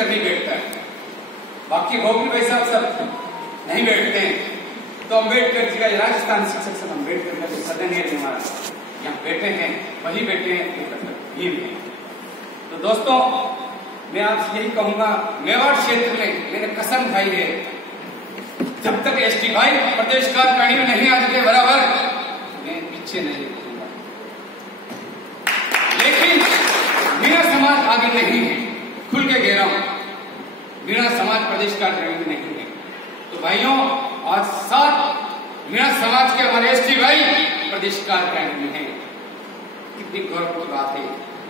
Speaker नहीं बैठता है, बाकी गोपी भाई साहब सब नहीं बैठते हैं। तो अम्बेडकर जी का राजस्थान शिक्षक संघ अम्बेडकर का जो सदन है हमारा, यहाँ बैठे हैं, वही बैठे हैं, भीम है। तो दोस्तों मैं आपसे यही कहूंगा, मेवाड़ क्षेत्र में मैंने कसम खाई है, जब तक एसटी भाई प्रदेश कार्यकारिणी में नहीं आ जाते बराबर, मैं पीछे नहीं हटूंगा। लेकिन मेरा समाज आगे नहीं है, खुल के कह रहा हूं, मेरा समाज प्रदेश कार्यकारिणी में नहीं है। तो भाइयों आज 7 मेरा समाज के हमारे एसटी भाई प्रदेश कार्यकारिणी में है, कितनी गौरव की बात है।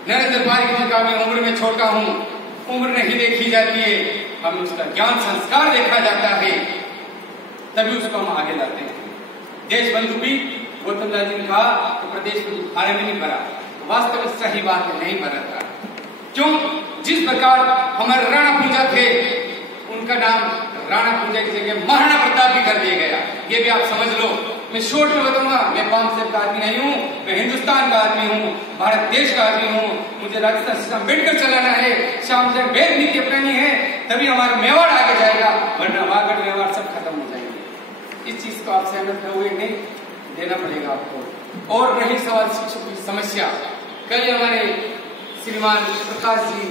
नरेंद्र पारिक जी का मैं उम्र में छोटा हूं, उम्र नहीं देखी जाती है, हम उसका ज्ञान संस्कार देखा जाता है, तभी उसको हम आगे लाते हैं। देश बंधु भी गौतम लाल जी ने कहा तो प्रदेश में बुखारे में नहीं भरा, वास्तव में सही बात है, नहीं भरा था। क्यों? जिस प्रकार हमारे राणा पूजा थे, उनका नाम राणा पूजा की जगह महाराणा प्रताप भी कर दिया गया, ये भी आप समझ लो। मैं शॉर्ट में बताऊंगा, मैं पांच का आदमी नहीं हूँ, मैं हिंदुस्तान का आदमी हूँ, भारत देश का आदमी हूँ, मुझे राजस्थान से अम्बेडकर चलाना है, शाम से वेद नीति अपनानी है, तभी हमारा मेवाड़ आगे जाएगा, वरना वागड़ मेवाड़ सब खत्म हो जाएंगे। इस चीज को आप सहमत हुए नहीं, देना पड़ेगा आपको। और रही सवाल शिक्षकों की समस्या, कल हमारे श्रीमान Prakash ji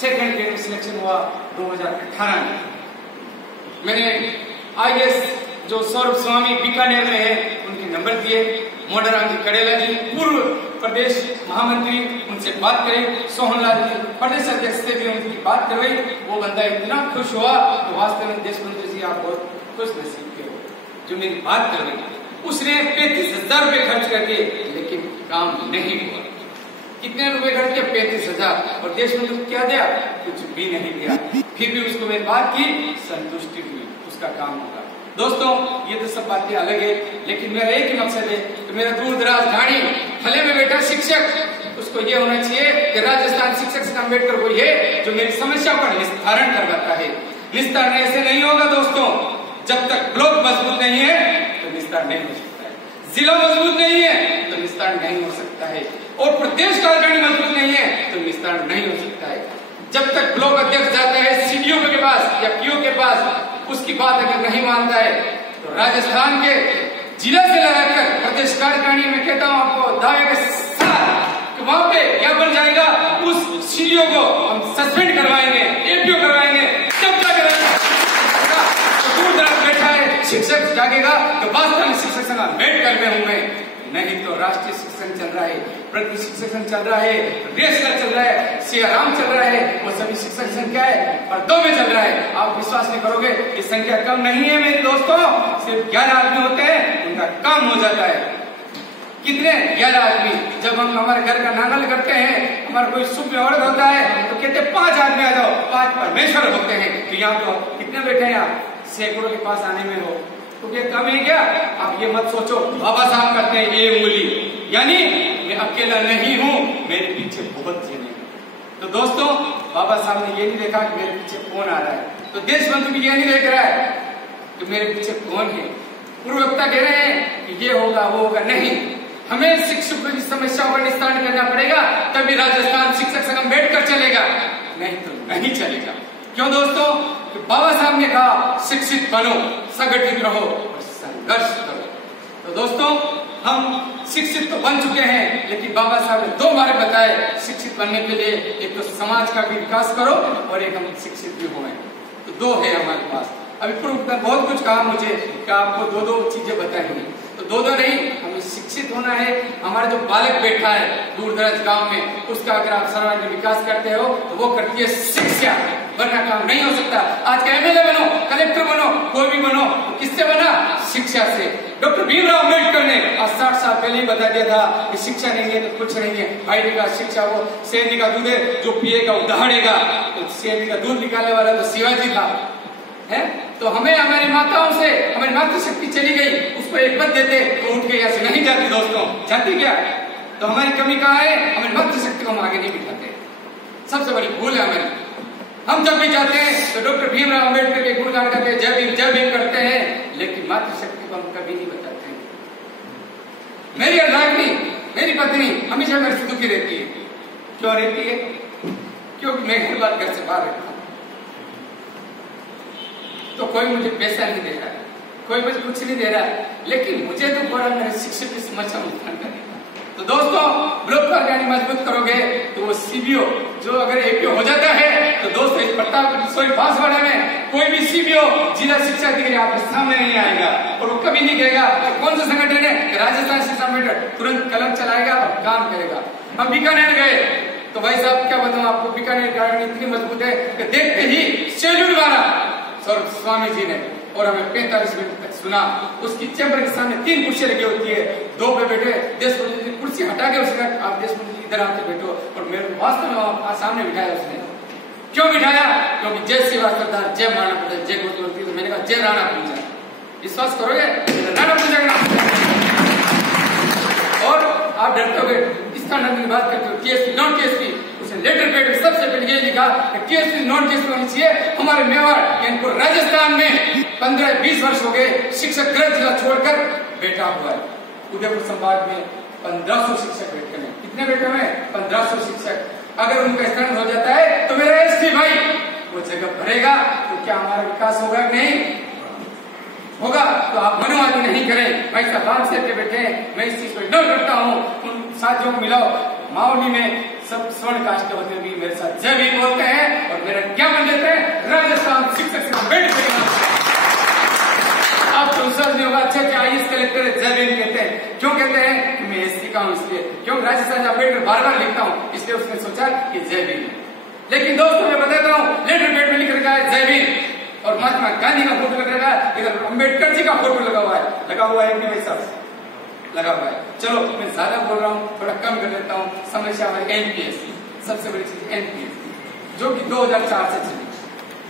second grade selection हुआ 2018 में, मैंने IAS जो सौरभ स्वामी बीकानेर में है उनके नंबर दिए, मोडराम जी कड़ेला जी पूर्व प्रदेश महामंत्री, उनसे बात करी, सोहनलाल जी प्रदेश अध्यक्ष से भी उनकी बात करवाई, वो बंदा इतना खुश हुआ तो वास्तव में देश मंत्री जी आप बहुत खुश नसीब के हो जो मेरी बात कर रही। उसने 35,000 रुपए खर्च करके, लेकिन काम नहीं हुआ। कितने रुपए खर्च किया? 35,000, और देश मंत्री क्या दिया? कुछ भी नहीं दिया। फिर भी उसको मैंने बात की, संतुष्टि हुई, उसका काम होगा। दोस्तों ये तो सब बातें अलग है, लेकिन मेरा एक ही मकसद है कि मेरा दूर दराज गाड़ी थले में बैठा शिक्षक, उसको ये होना चाहिए कि राजस्थान शिक्षक संघ अम्बेडकर को ये जो मेरी समस्या पर निस्तारण करवाता है। निस्तारण ऐसे नहीं होगा दोस्तों, जब तक ब्लॉक मजबूत नहीं है तो निस्तारण नहीं हो सकता है, जिला मजबूत नहीं है तो निस्तारण नहीं हो सकता है, और प्रदेश कार्यकारिणी मजबूत नहीं है तो निस्तारण नहीं हो सकता है। जब तक ब्लॉक अध्यक्ष जाता है सीडीओ के पास या पीओ के पास, उसकी बात अगर नहीं मानता है तो राजस्थान के जिला से लगाकर प्रदेश कार्यकारिणी में कहता हूं आपको दावे के साथ कि वहां पे क्या बन जाएगा, उस सीडीओ को हम सस्पेंड करवाएंगे, एपीओ करवाएंगे, तब तक दूर दराज बैठा है शिक्षक जागेगा तो वास्तव में शिक्षक संघ अम्बेडकर में हूं मैं, नहीं तो राष्ट्रीय शिक्षण चल रहा है, प्रति शिक्षण चल रहा है, देश का चल रहा है, सियाराम चल रहा है, वो सभी शिक्षक संख्या है और 2 में चल रहा है। आप विश्वास नहीं करोगे, ये संख्या कम नहीं है मेरे दोस्तों, सिर्फ 11 आदमी होते हैं, उनका काम हो जाता है। कितने? 11 आदमी। जब हम हमारे घर का नांगल करते हैं, हमारा कोई शुभ व्यवहार होता है तो कहते 5 आदमी आ जाओ, 5 परमेश्वर होते हैं। तो यहाँ तो कितने बैठे हैं आप? सैकड़ों के पास आने में हो तो क्या कम है क्या? आप ये मत सोचो, बाबा साहब करते हैं ये उंगली, यानी मैं अकेला नहीं हूं, मेरे पीछे बहुत जने हैं। तो दोस्तों बाबा साहब ने ये नहीं देखा कि मेरे पीछे कौन आ रहा है, तो देश बंधु भी ये नहीं देख रहा है कि मेरे पीछे कौन है। पूर्व वक्ता कह रहे हैं कि ये होगा वो होगा, नहीं, हमें शिक्षकों की समस्याओं पर निस्तारण करना पड़ेगा, तभी राजस्थान शिक्षक संघ अम्बेडकर चलेगा, नहीं तो नहीं चलेगा। क्यों दोस्तों? कि बाबा साहब ने कहा शिक्षित बनो, संगठित रहो और संघर्ष करो। तो दोस्तों हम शिक्षित तो बन चुके हैं, लेकिन बाबा साहब ने 2 बार बताए शिक्षित बनने के लिए, एक तो समाज का भी विकास करो और एक हम शिक्षित भी हों। तो 2 है हमारे पास। अभी पूर्व बहुत कुछ कहा मुझे कि आपको 2 चीजें बताएंगे, तो 2 नहीं, हमें शिक्षित होना है। हमारा जो बालक बैठा है दूर दराज गांव में, उसका अगर आप सर्वांगीण विकास करते हो तो वो करती है शिक्षा, वरना काम नहीं हो सकता। आज का एमएलए बनो, कलेक्टर बनो, कोई भी बनो, तो किससे बना? शिक्षा से। डॉक्टर भीमराव अम्बेडकर ने आज 60 साल पहले ही बता दिया था कि शिक्षा नहीं है तो कुछ नहीं है। भाई का शिक्षा वो शेरनी का दूध है, जो पिएगा वो दहाड़ेगा, तो शेरनी का दूध निकालने वाला तो शिवाजी था, है? तो हमें हमारी माताओं से हमारी मातृशक्ति चली गई, उसको एक मत देते तो उठ के यहाँ से नहीं जाती दोस्तों, जाती क्या? तो हमारी कमी कहाँ है? हमारी मातृशक्ति को हम आगे नहीं बिठाते, सबसे बड़ी भूल है हमारी। हम जब भी जाते हैं तो डॉक्टर भीमराव अम्बेडकर के गुणगान करते हैं, जय भीम करते हैं, लेकिन मातृशक्ति को हम कभी नहीं बताते हैं। मेरी अर्धांगिनी, मेरी पत्नी हमेशा मेरे से दुखी रहती है। क्यों रहती है? क्योंकि मैं हर बात घर से बाहर रहता हूँ, तो कोई मुझे पैसा नहीं दे रहा है, कोई मुझे कुछ नहीं दे रहा है, लेकिन मुझे तो पूरा मेरे शिक्षक की समस्या उत्थान करेगा। तो दोस्तों, ब्लॉक ऑर्गेनाइज मजबूत करोगे तो वो सीबीओ जो अगर एपीओ हो जाता है तो दोस्तों इस बांसवाड़ा में कोई भी सीबीओ जिला शिक्षा अधिकारी आपके सामने नहीं आएगा और वो कभी नहीं कहेगा कि कौन सा संगठन है, राजस्थान शिक्षा मंडल, तुरंत कलम चलाएगा और काम करेगा। हम बीकानेर गए तो भाई साहब क्या बताऊं आपको, बीकानेर गार्डन इतनी मजबूत है कि देखते ही सैल्यूट मारा सौरभ स्वामी जी ने और हमें 45 मिनट तक सुना। उसकी चैम्बर के सामने 3 कुर्सियां लगी होती है, 2 पे बैठे, देशमुख जी कुर्सी हटा के उसने आप देशमुख जी इधर आके बैठो, और मेरे को वास्तव में सामने बिठाया उसने। क्यों बिठाया? क्योंकि जय शिवा सरदार, जय महाराणा प्रताप, जय गोविंद। तो मैंने कहा जय राणा पूजा, विश्वास करोगे राणा पूजा। और आप डरते हो की बात करते हो, टीएसपी नॉन टीएसपी, उसने लेटर पेड में सबसे पहले ये लिखा कि टीएसपी नॉन टीएसपी होनी चाहिए। हमारे मेवाड़ इनको राजस्थान में 15-20 वर्ष हो गए शिक्षक गृह जिला छोड़कर बैठा हुआ है। उदयपुर संभाग में 1500 शिक्षक बैठे हैं। कितने बैठे हुए हैं? 1500 शिक्षक। अगर उनका स्थान हो जाता है तो मेरा एसपी भाई वो जगह भरेगा, तो क्या हमारा विकास होगा? नहीं होगा। तो आप मनोवादी नहीं करें भाई साहब, बात से बैठे हैं, मैं इस चीज को इग्नोर करता हूँ। उन साथियों को मिलाओ, मावली में सब स्वर्ण कास्ट होते भी मेरे साथ जय भी बोलते हैं और मेरा क्या बन देते हैं, राजस्थान शिक्षक से बैठ आप तो विश्वास नहीं होगा। अच्छे आईएएस कलेक्टर जय भी कहते हैं। क्यों कहते हैं? कि मैं एससी का हूँ इसलिए। क्यों? राजस्थान अम्बेडकर बार-बार लिखता हूँ इसलिए उसने सोचा कि जय भी। लेकिन दोस्तों मैं बताता हूँ, लेटर पेड में लिख रखा है जय भी और महात्मा गांधी का फोटो लग रहा है, इधर अम्बेडकर जी का फोटो लगा हुआ है कि भाई साहब लगा हुआ है। चलो मैं ज्यादा बोल रहा हूँ, थोड़ा कम कर लेता हूँ। समस्या हमारी एनपीएस, सबसे बड़ी चीज एनपीएस जो कि 2004 से चली,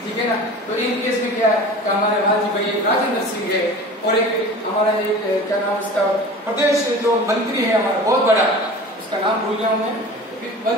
ठीक है ना। तो एनपीएस में क्या है कि हमारे भाजी भाई राजेंद्र सिंह है और एक हमारा एक क्या नाम उसका प्रदेश जो मंत्री है हमारा बहुत बड़ा, उसका नाम भूल गया हूँ मैं,